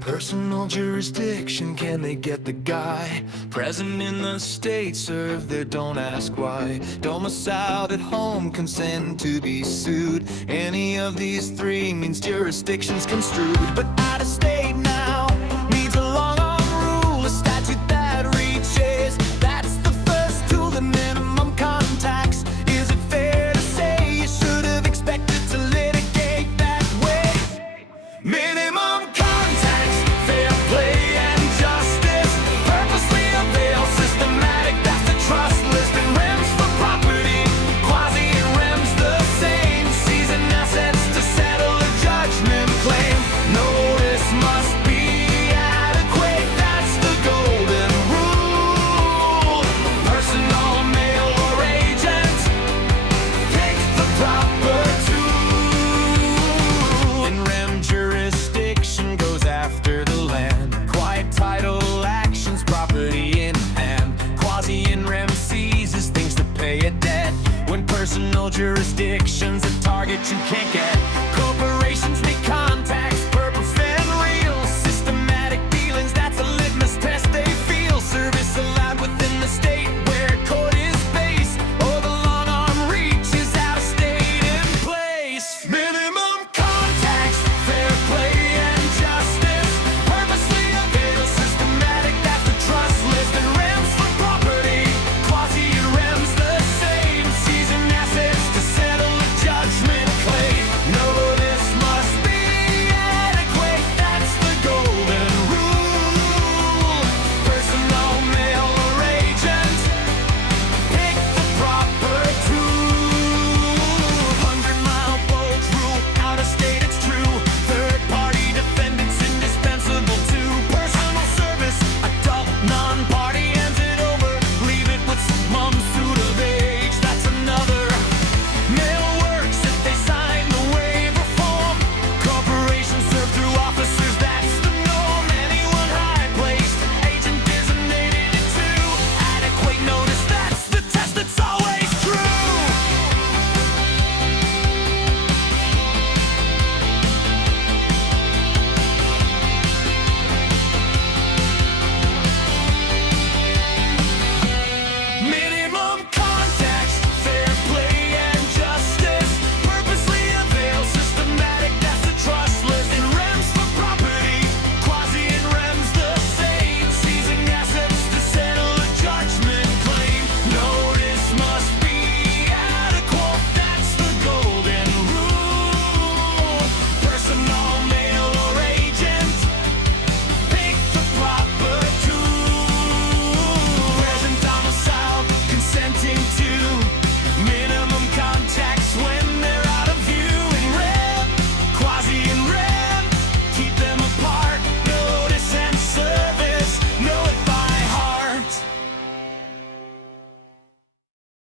Personal jurisdiction, can they get the guy? Present in the state, serve there, don't ask why. Domiciled at home, consent to be sued. Any of these three means jurisdiction's construed. But out of state now,